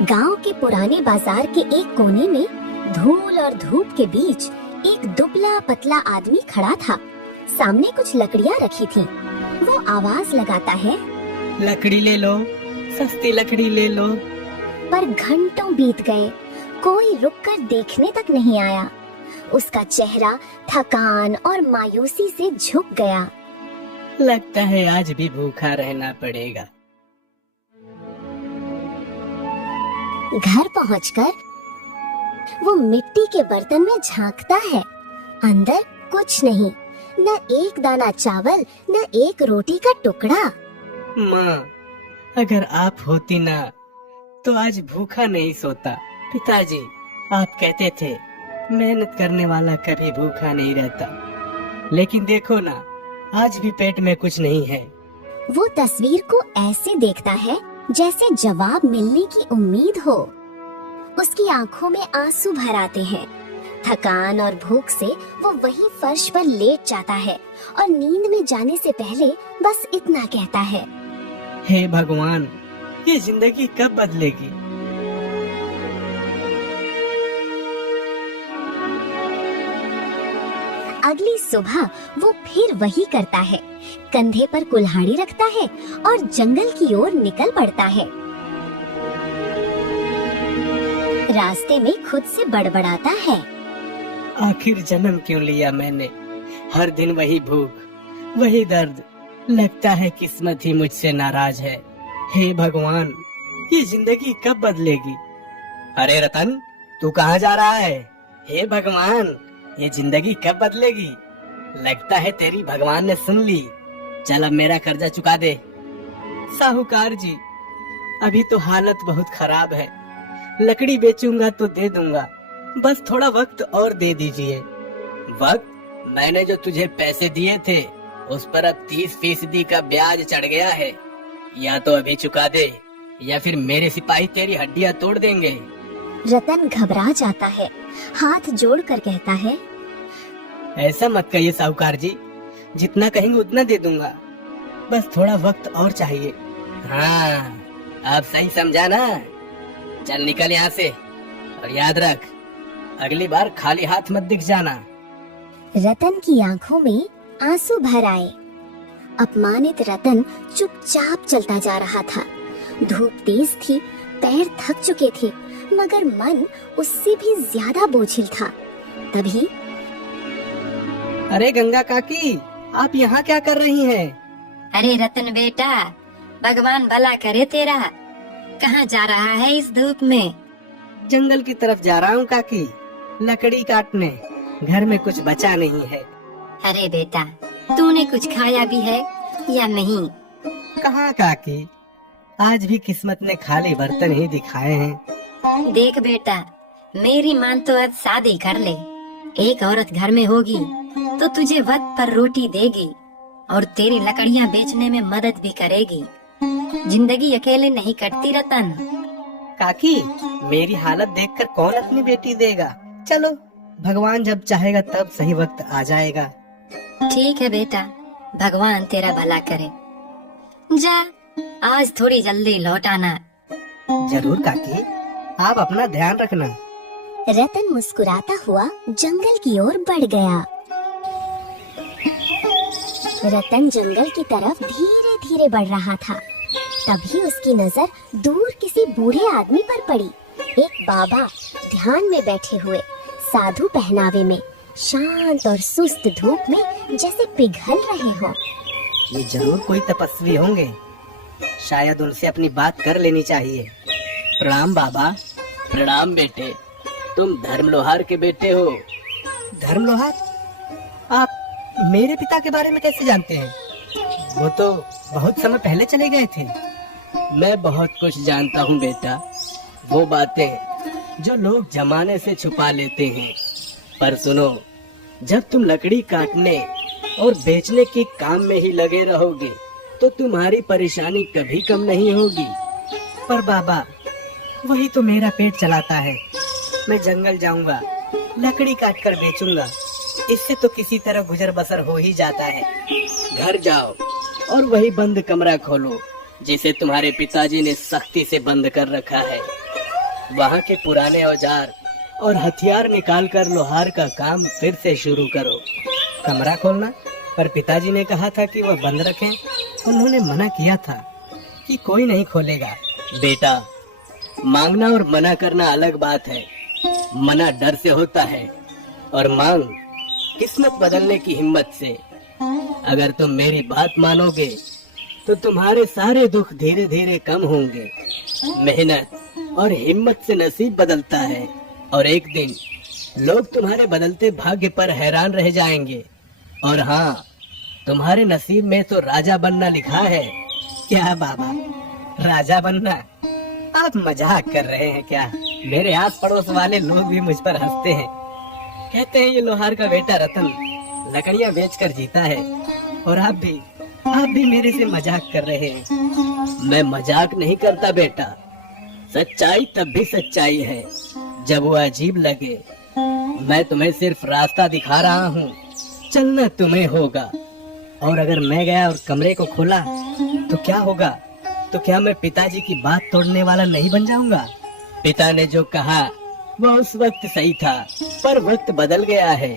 गांव के पुराने बाजार के एक कोने में धूल और धूप के बीच एक दुबला पतला आदमी खड़ा था। सामने कुछ लकड़ियां रखी थीं। वो आवाज लगाता है, लकड़ी ले लो, सस्ती लकड़ी ले लो। पर घंटों बीत गए, कोई रुककर देखने तक नहीं आया। उसका चेहरा थकान और मायूसी से झुक गया। लगता है आज भी भूखा रहना पड़ेगा। घर पहुंचकर वो मिट्टी के बर्तन में झांकता है। अंदर कुछ नहीं, न एक दाना चावल, न एक रोटी का टुकड़ा। माँ, अगर आप होती ना तो आज भूखा नहीं सोता। पिताजी, आप कहते थे मेहनत करने वाला कभी भूखा नहीं रहता, लेकिन देखो ना, आज भी पेट में कुछ नहीं है। वो तस्वीर को ऐसे देखता है जैसे जवाब मिलने की उम्मीद हो। उसकी आंखों में आंसू भर आते हैं। थकान और भूख से वो वहीं फर्श पर लेट जाता है और नींद में जाने से पहले बस इतना कहता है, हे भगवान, ये जिंदगी कब बदलेगी। अगली सुबह वो फिर वही करता है। कंधे पर कुल्हाड़ी रखता है और जंगल की ओर निकल पड़ता है। रास्ते में खुद से बड़बड़ाता है, आखिर जन्म क्यों लिया मैंने। हर दिन वही भूख, वही दर्द। लगता है किस्मत ही मुझसे नाराज है। हे भगवान, ये जिंदगी कब बदलेगी। अरे रतन, तू कहाँ जा रहा है। हे भगवान, ये जिंदगी कब बदलेगी। लगता है तेरी भगवान ने सुन ली। चल अब मेरा कर्जा चुका दे। साहूकार जी, अभी तो हालत बहुत खराब है। लकड़ी बेचूंगा तो दे दूंगा, बस थोड़ा वक्त और दे दीजिए। वक्त? मैंने जो तुझे पैसे दिए थे उस पर अब 30% का ब्याज चढ़ गया है। या तो अभी चुका दे या फिर मेरे सिपाही तेरी हड्डियां तोड़ देंगे। रतन घबरा जाता है, हाथ जोड़कर कहता है, ऐसा मत कहिए साहूकार जी, जितना कहेंगे उतना दे दूंगा, बस थोड़ा वक्त और चाहिए। हाँ, अब सही समझा ना। चल निकल यहाँ से, और याद रख, अगली बार खाली हाथ मत दिख जाना। रतन की आंखों में आंसू भर आए। अपमानित रतन चुपचाप चलता जा रहा था। धूप तेज थी, पैर थक चुके थे, मगर मन उससे भी ज्यादा बोझिल था। तभी, अरे गंगा काकी, आप यहाँ क्या कर रही हैं? अरे रतन बेटा, भगवान भला करे तेरा। कहाँ जा रहा है इस धूप में? जंगल की तरफ जा रहा हूँ काकी, लकड़ी काटने। घर में कुछ बचा नहीं है। अरे बेटा, तूने कुछ खाया भी है या नहीं? कहाँ काकी, आज भी किस्मत ने खाली बर्तन ही दिखाए हैं। देख बेटा, मेरी मान तो आज शादी कर ले। एक औरत घर में होगी तो तुझे वक्त पर रोटी देगी और तेरी लकड़ियाँ बेचने में मदद भी करेगी। जिंदगी अकेले नहीं कटती रतन। काकी, मेरी हालत देखकर कौन अपनी बेटी देगा। चलो, भगवान जब चाहेगा तब सही वक्त आ जाएगा। ठीक है बेटा, भगवान तेरा भला करे। जा, आज थोड़ी जल्दी लौट आना। जरूर काकी, आप अपना ध्यान रखना। रतन मुस्कुराता हुआ जंगल की ओर बढ़ गया। रतन जंगल की तरफ धीरे धीरे बढ़ रहा था। तभी उसकी नजर दूर किसी बूढ़े आदमी पर पड़ी। एक बाबा ध्यान में बैठे हुए, साधु पहनावे में, शांत और सुस्त धूप में जैसे पिघल रहे हो। ये जरूर कोई तपस्वी होंगे। शायद उनसे अपनी बात कर लेनी चाहिए। प्रणाम बाबा। प्रणाम बेटे, तुम धर्मलोहार के बेटे हो। धर्मलोहार? आप मेरे पिता के बारे में कैसे जानते हैं? वो तो बहुत समय पहले चले गए थे। मैं बहुत कुछ जानता हूँ बेटा, वो बातें जो लोग जमाने से छुपा लेते हैं। पर सुनो, जब तुम लकड़ी काटने और बेचने के काम में ही लगे रहोगे तो तुम्हारी परेशानी कभी कम नहीं होगी। पर बाबा, वही तो मेरा पेट चलाता है। मैं जंगल जाऊंगा, लकड़ी काटकर बेचूंगा, इससे तो किसी तरह गुजर बसर हो ही जाता है। घर जाओ और वही बंद कमरा खोलो जिसे तुम्हारे पिताजी ने सख्ती से बंद कर रखा है। वहाँ के पुराने औजार और हथियार निकालकर लोहार का काम फिर से शुरू करो। कमरा खोलना पर पिताजी ने कहा था कि वह बंद रखें। उन्होंने मना किया था कि कोई नहीं खोलेगा। बेटा, मांगना और मना करना अलग बात है। मना डर से होता है और मांग किस्मत बदलने की हिम्मत से। अगर तुम मेरी बात मानोगे तो तुम्हारे सारे दुख धीरे धीरे कम होंगे। मेहनत और हिम्मत से नसीब बदलता है और एक दिन लोग तुम्हारे बदलते भाग्य पर हैरान रह जाएंगे। और हाँ, तुम्हारे नसीब में तो राजा बनना लिखा है। क्या बाबा, राजा बनना? आप मजाक कर रहे हैं क्या? मेरे आस पड़ोस वाले लोग भी मुझ पर हंसते हैं। कहते हैं ये लोहार का बेटा रतन लकड़ियां बेचकर जीता है। और आप भी मेरे से मजाक कर रहे हैं। मैं मजाक नहीं करता बेटा। सच्चाई तब भी सच्चाई है जब वो अजीब लगे। मैं तुम्हें सिर्फ रास्ता दिखा रहा हूँ, चलना तुम्हें होगा। और अगर मैं गया और कमरे को खोला तो क्या होगा? तो क्या मैं पिताजी की बात तोड़ने वाला नहीं बन जाऊंगा? पिता ने जो कहा वो उस वक्त सही था, पर वक्त बदल गया है।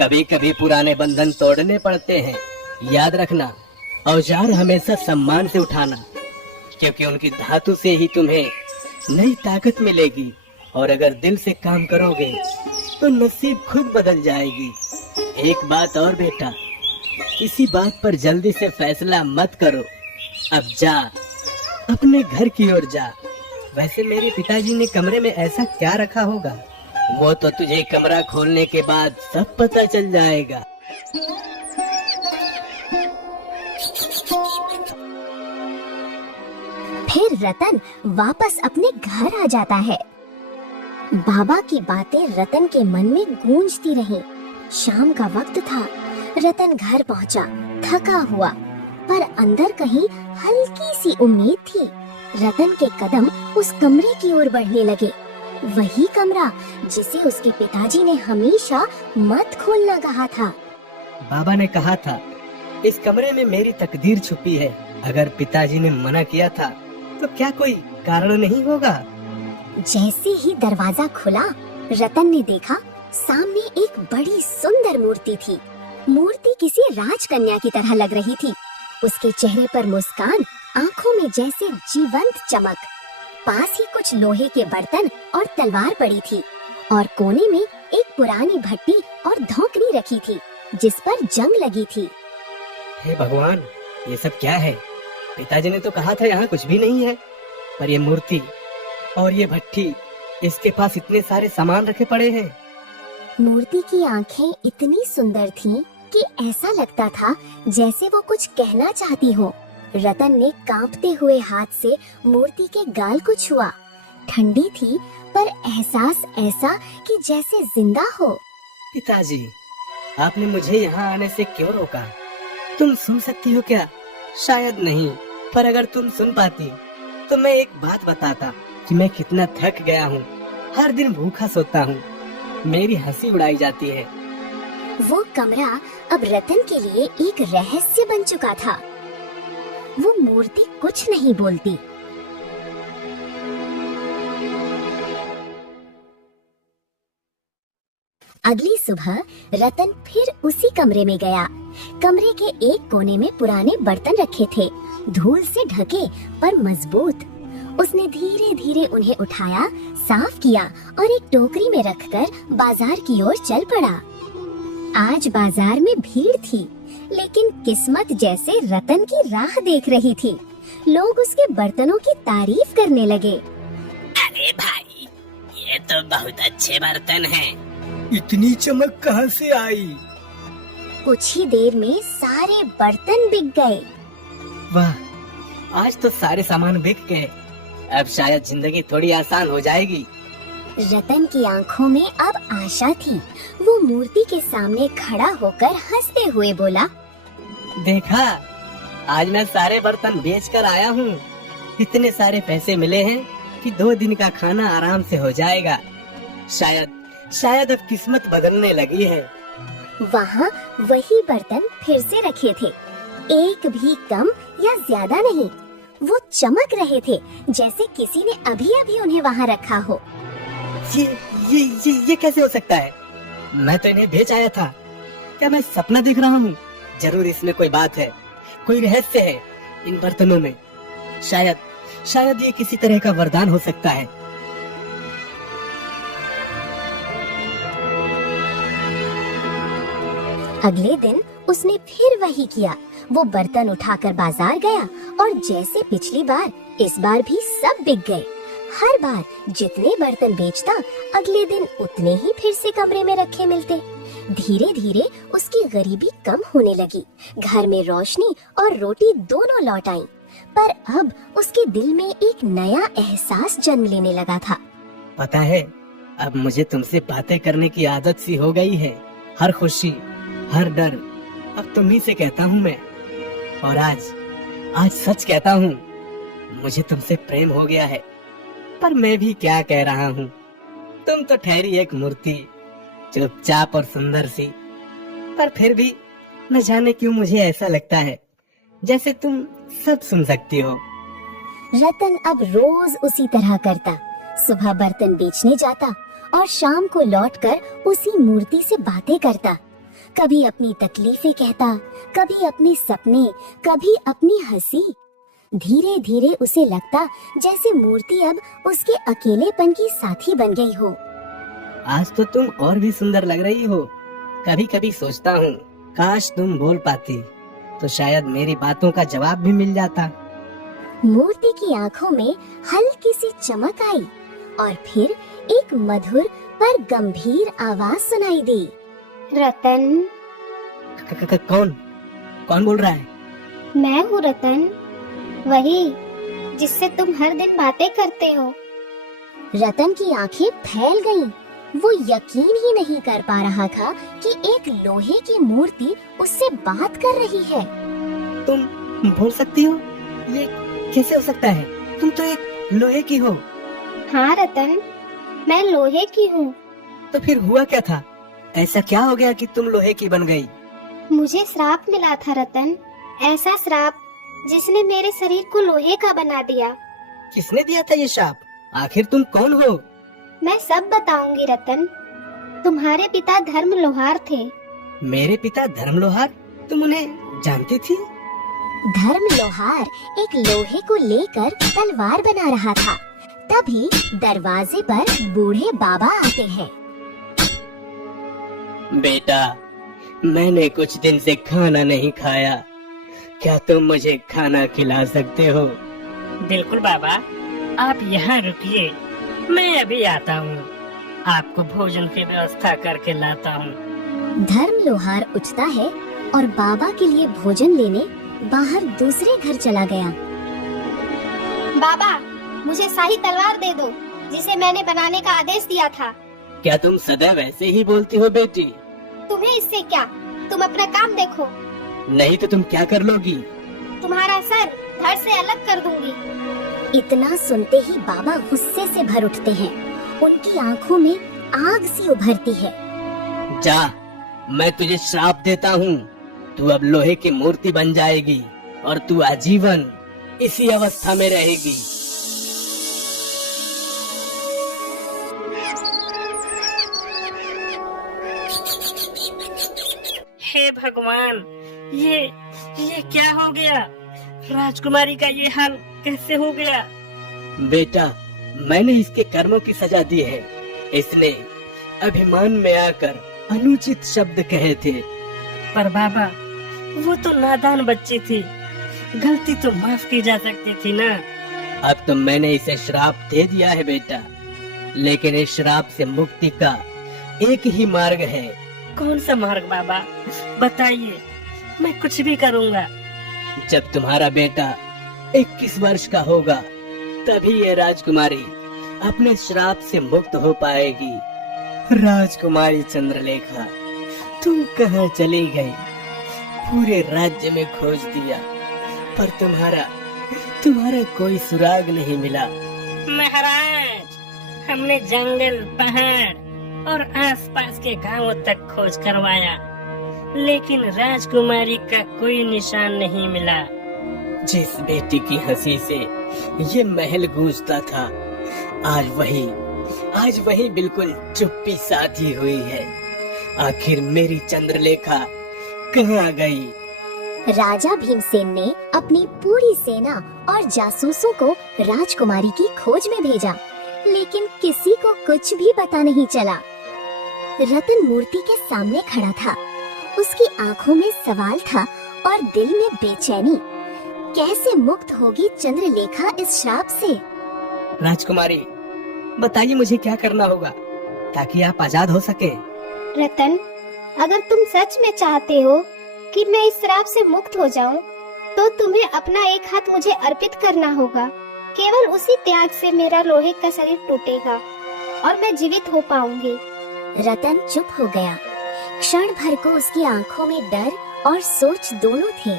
कभी कभी पुराने बंधन तोड़ने पड़ते हैं। याद रखना, औजार हमेशा सम्मान से उठाना, क्योंकि उनकी धातु से ही तुम्हें नई ताकत मिलेगी। और अगर दिल से काम करोगे तो नसीब खुद बदल जाएगी। एक बात और बेटा, किसी बात पर जल्दी से फैसला मत करो। अब जा, अपने घर की ओर जा। वैसे मेरे पिताजी ने कमरे में ऐसा क्या रखा होगा? वो तो तुझे कमरा खोलने के बाद सब पता चल जाएगा। फिर रतन वापस अपने घर आ जाता है। बाबा की बातें रतन के मन में गूंजती रहीं। शाम का वक्त था। रतन घर पहुंचा, थका हुआ, पर अंदर कहीं हल्की सी उम्मीद थी। रतन के कदम उस कमरे की ओर बढ़ने लगे। वही कमरा जिसे उसके पिताजी ने हमेशा मत खोलना कहा था। बाबा ने कहा था, इस कमरे में मेरी तकदीर छुपी है। अगर पिताजी ने मना किया था तो क्या कोई कारण नहीं होगा? जैसे ही दरवाजा खुला, रतन ने देखा सामने एक बड़ी सुंदर मूर्ति थी। मूर्ति किसी राजकन्या की तरह लग रही थी। उसके चेहरे पर मुस्कान, आंखों में जैसे जीवंत चमक। पास ही कुछ लोहे के बर्तन और तलवार पड़ी थी और कोने में एक पुरानी भट्टी और धौंकनी रखी थी जिस पर जंग लगी थी। हे भगवान, ये सब क्या है? पिताजी ने तो कहा था यहाँ कुछ भी नहीं है, पर ये मूर्ति और ये भट्टी, इसके पास इतने सारे सामान रखे पड़े हैं। मूर्ति की आंखें इतनी सुंदर थीं कि ऐसा लगता था जैसे वो कुछ कहना चाहती हो। रतन ने कांपते हुए हाथ से मूर्ति के गाल को छुआ। ठंडी थी, पर एहसास ऐसा कि जैसे जिंदा हो। पिताजी, आपने मुझे यहाँ आने से क्यों रोका? तुम सुन सकती हो क्या? शायद नहीं, पर अगर तुम सुन पाती तो मैं एक बात बताता कि मैं कितना थक गया हूँ। हर दिन भूखा सोता हूँ। मेरी हंसी उड़ाई जाती है। वो कमरा अब रतन के लिए एक रहस्य बन चुका था। वो मूर्ति कुछ नहीं बोलती। अगली सुबह रतन फिर उसी कमरे में गया। कमरे के एक कोने में पुराने बर्तन रखे थे, धूल से ढके पर मजबूत। उसने धीरे धीरे उन्हें उठाया, साफ किया और एक टोकरी में रखकर बाजार की ओर चल पड़ा। आज बाजार में भीड़ थी, लेकिन किस्मत जैसे रतन की राह देख रही थी। लोग उसके बर्तनों की तारीफ करने लगे। अरे भाई, ये तो बहुत अच्छे बर्तन हैं। इतनी चमक कहाँ से आई? कुछ ही देर में सारे बर्तन बिक गए। वाह, आज तो सारे सामान बिक गए। अब शायद जिंदगी थोड़ी आसान हो जाएगी। रतन की आंखों में अब आशा थी। वो मूर्ति के सामने खड़ा होकर हंसते हुए बोला, देखा, आज मैं सारे बर्तन बेच कर आया हूँ। इतने सारे पैसे मिले हैं कि 2 दिन का खाना आराम से हो जाएगा। शायद अब किस्मत बदलने लगी है। वहाँ वही बर्तन फिर से रखे थे, एक भी कम या ज्यादा नहीं। वो चमक रहे थे जैसे किसी ने अभी अभी उन्हें वहाँ रखा हो। ये कैसे हो सकता है? मैं तो इन्हें बेच आया था। क्या मैं सपना देख रहा हूँ? जरूर इसमें कोई बात है, कोई रहस्य है इन बर्तनों में। शायद ये किसी तरह का वरदान हो सकता है। अगले दिन उसने फिर वही किया। वो बर्तन उठाकर बाजार गया और जैसे पिछली बार इस बार भी सब बिक गए। हर बार जितने बर्तन बेचता अगले दिन उतने ही फिर से कमरे में रखे मिलते। धीरे धीरे उसकी गरीबी कम होने लगी। घर में रोशनी और रोटी दोनों लौट आई। पर अब उसके दिल में एक नया एहसास जन्म लेने लगा था। पता है, अब मुझे तुमसे बातें करने की आदत सी हो गई है। हर खुशी, हर डर अब तुम ही से कहता हूँ मैं। और आज सच कहता हूँ, मुझे तुमसे प्रेम हो गया है। पर मैं भी क्या कह रहा हूँ, तुम तो ठहरी एक मूर्ति, चुपचाप और सुंदर सी। पर फिर भी न जाने क्यों मुझे ऐसा लगता है जैसे तुम सब सुन सकती हो। रतन अब रोज उसी तरह करता। सुबह बर्तन बेचने जाता और शाम को लौटकर उसी मूर्ति से बातें करता। कभी अपनी तकलीफें कहता, कभी अपने सपने, कभी अपनी हंसी। धीरे धीरे उसे लगता जैसे मूर्ति अब उसके अकेलेपन की साथी बन गई हो। आज तो तुम और भी सुंदर लग रही हो। कभी कभी सोचता हूँ, काश तुम बोल पाती तो शायद मेरी बातों का जवाब भी मिल जाता। मूर्ति की आंखों में हल्की सी चमक आई और फिर एक मधुर पर गंभीर आवाज सुनाई दी। रतन। कौन बोल रहा है? मैं हूँ रतन, वही जिससे तुम हर दिन बातें करते हो। रतन की आंखें फैल गईं। वो यकीन ही नहीं कर पा रहा था कि एक लोहे की मूर्ति उससे बात कर रही है। तुम बोल सकती हो? ये कैसे हो सकता है? तुम तो एक लोहे की हो। हाँ रतन, मैं लोहे की हूँ। तो फिर हुआ क्या था? ऐसा क्या हो गया कि तुम लोहे की बन गई? मुझे श्राप मिला था रतन, ऐसा श्राप जिसने मेरे शरीर को लोहे का बना दिया। किसने दिया था ये श्राप? आखिर तुम कौन हो? मैं सब बताऊंगी रतन। तुम्हारे पिता धर्म लोहार थे। मेरे पिता धर्म लोहार? तुम उन्हें जानती थी? धर्म लोहार एक लोहे को लेकर तलवार बना रहा था। तभी दरवाजे पर बूढ़े बाबा आते हैं। बेटा, मैंने कुछ दिन से खाना नहीं खाया। क्या तुम मुझे खाना खिला सकते हो? बिल्कुल बाबा, आप यहाँ रुकिए, मैं अभी आता हूँ। आपको भोजन की व्यवस्था करके लाता हूँ। धर्म लोहार उठता है और बाबा के लिए भोजन लेने बाहर दूसरे घर चला गया। बाबा, मुझे शाही तलवार दे दो जिसे मैंने बनाने का आदेश दिया था। क्या तुम सदैव ऐसे ही बोलती हो बेटी? तुम्हें इससे क्या, तुम अपना काम देखो। नहीं तो तुम क्या कर लोगी? तुम्हारा सर धड़ से अलग कर दूंगी। इतना सुनते ही बाबा गुस्से से भर उठते हैं। उनकी आंखों में आग सी उभरती है। जा, मैं तुझे श्राप देता हूँ। तू अब लोहे की मूर्ति बन जाएगी और तू आजीवन इसी अवस्था में रहेगी। हे भगवान, ये क्या हो गया? राजकुमारी का ये हाल कैसे हो गया? बेटा, मैंने इसके कर्मों की सजा दी है। इसने अभिमान में आकर अनुचित शब्द कहे थे। पर बाबा, वो तो नादान बच्ची थी, गलती तो माफ की जा सकती थी ना। अब तो मैंने इसे श्राप दे दिया है बेटा, लेकिन इस श्राप से मुक्ति का एक ही मार्ग है। कौन सा मार्ग बाबा, बताइए, मैं कुछ भी करूँगा। जब तुम्हारा बेटा 21 वर्ष का होगा, तभी ये राजकुमारी अपने श्राप से मुक्त हो पाएगी। राजकुमारी चंद्रलेखा, तुम कहाँ चली गई? पूरे राज्य में खोज दिया, पर तुम्हारा कोई सुराग नहीं मिला। महाराज, हमने जंगल, पहाड़ और आसपास के गांवों तक खोज करवाया, लेकिन राजकुमारी का कोई निशान नहीं मिला। जिस बेटी की हंसी से ये महल गूंजता था, आज वही बिल्कुल चुप्पी साधी हुई है। आखिर मेरी चंद्रलेखा कहाँ गई? राजा भीमसेन ने अपनी पूरी सेना और जासूसों को राजकुमारी की खोज में भेजा, लेकिन किसी को कुछ भी पता नहीं चला। रतन मूर्ति के सामने खड़ा था। उसकी आंखों में सवाल था और दिल में बेचैनी। कैसे मुक्त होगी चंद्रलेखा इस श्राप से? राजकुमारी, बताइए मुझे क्या करना होगा ताकि आप आजाद हो सके। रतन, अगर तुम सच में चाहते हो कि मैं इस श्राप से मुक्त हो जाऊं, तो तुम्हें अपना एक हाथ मुझे अर्पित करना होगा। केवल उसी त्याग से मेरा लोहे का शरीर टूटेगा और मैं जीवित हो पाऊंगी। रतन चुप हो गया। क्षण भर को उसकी आंखों में डर और सोच दोनों थे,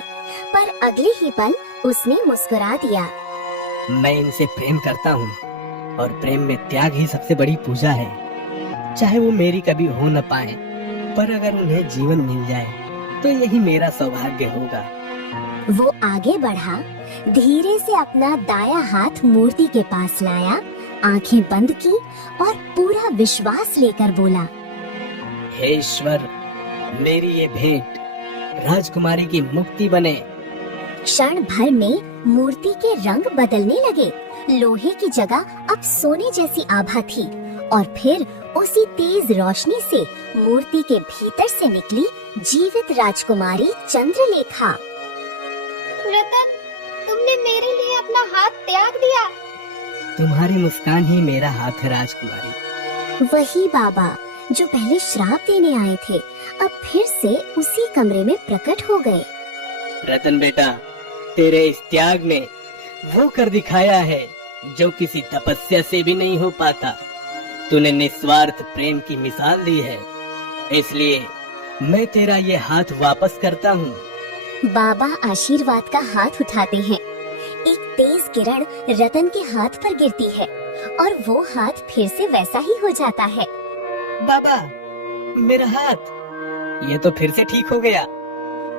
पर अगले ही पल उसने मुस्कुरा दिया। मैं इनसे प्रेम करता हूँ और प्रेम में त्याग ही सबसे बड़ी पूजा है। चाहे वो मेरी कभी हो न पाए, पर अगर उन्हें जीवन मिल जाए तो यही मेरा सौभाग्य होगा। वो आगे बढ़ा, धीरे से अपना दाया हाथ मूर्ति के पास लाया, आंखें बंद की और पूरा विश्वास लेकर बोला, हे ईश्वर, मेरी ये भेंट राजकुमारी की मुक्ति बने। क्षण भर में मूर्ति के रंग बदलने लगे। लोहे की जगह अब सोने जैसी आभा थी और फिर उसी तेज रोशनी से मूर्ति के भीतर से निकली जीवित राजकुमारी चंद्रलेखा। रतन, तुमने मेरे लिए अपना हाथ त्याग दिया। तुम्हारी मुस्कान ही मेरा हाथ है राजकुमारी। वही बाबा जो पहले श्राप देने आए थे, अब फिर से उसी कमरे में प्रकट हो गए। रतन बेटा, तेरे इस त्याग ने वो कर दिखाया है जो किसी तपस्या से भी नहीं हो पाता। तूने निस्वार्थ प्रेम की मिसाल दी है, इसलिए मैं तेरा ये हाथ वापस करता हूँ। बाबा आशीर्वाद का हाथ उठाते हैं। एक तेज किरण रतन के हाथ पर गिरती है और वो हाथ फिर से वैसा ही हो जाता है। बाबा, मेरा हाथ, ये तो फिर से ठीक हो गया।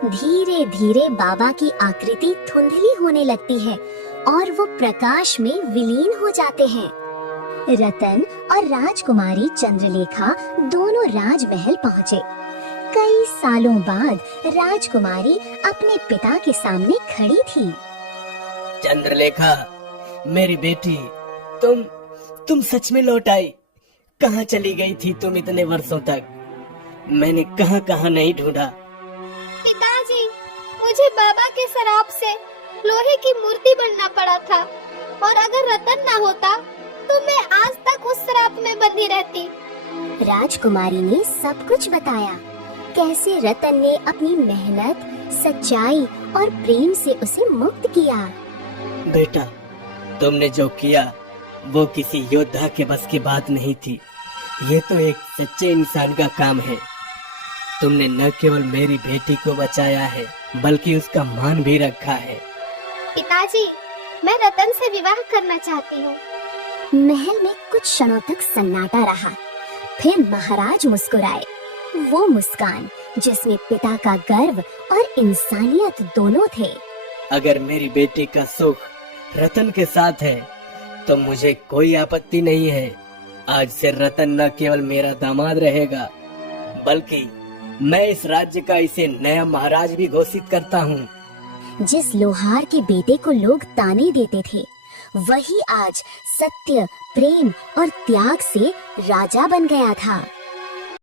धीरे धीरे बाबा की आकृति धुंधली होने लगती है और वो प्रकाश में विलीन हो जाते हैं। रतन और राजकुमारी चंद्रलेखा दोनों राजमहल पहुँचे। कई सालों बाद राजकुमारी अपने पिता के सामने खड़ी थी। चंद्रलेखा, मेरी बेटी, तुम सच में लौट आई। कहाँ चली गई थी तुम इतने वर्षों तक? मैंने कहाँ कहाँ नहीं ढूंढा। पिताजी, मुझे बाबा के शराप से लोहे की मूर्ति बनना पड़ा था, और अगर रतन न होता तो मैं आज तक उस श्राप में बंधी रहती। राजकुमारी ने सब कुछ बताया, कैसे रतन ने अपनी मेहनत, सच्चाई और प्रेम से उसे मुक्त किया। बेटा, तुमने जो किया वो किसी योद्धा के बस की बात नहीं थी। ये तो एक सच्चे इंसान का काम है। तुमने न केवल मेरी बेटी को बचाया है, बल्कि उसका मान भी रखा है। पिताजी, मैं रतन से विवाह करना चाहती हूँ। महल में कुछ क्षणों तक सन्नाटा रहा, फिर महाराज मुस्कुराए। वो मुस्कान जिसमें पिता का गर्व और इंसानियत दोनों थे। अगर मेरी बेटी का सुख रतन के साथ है तो मुझे कोई आपत्ति नहीं है। आज से रतन न केवल मेरा दामाद रहेगा, बल्कि मैं इस राज्य का इसे नया महाराज भी घोषित करता हूँ। जिस लोहार के बेटे को लोग ताने देते थे, वही आज सत्य, प्रेम और त्याग से राजा बन गया था।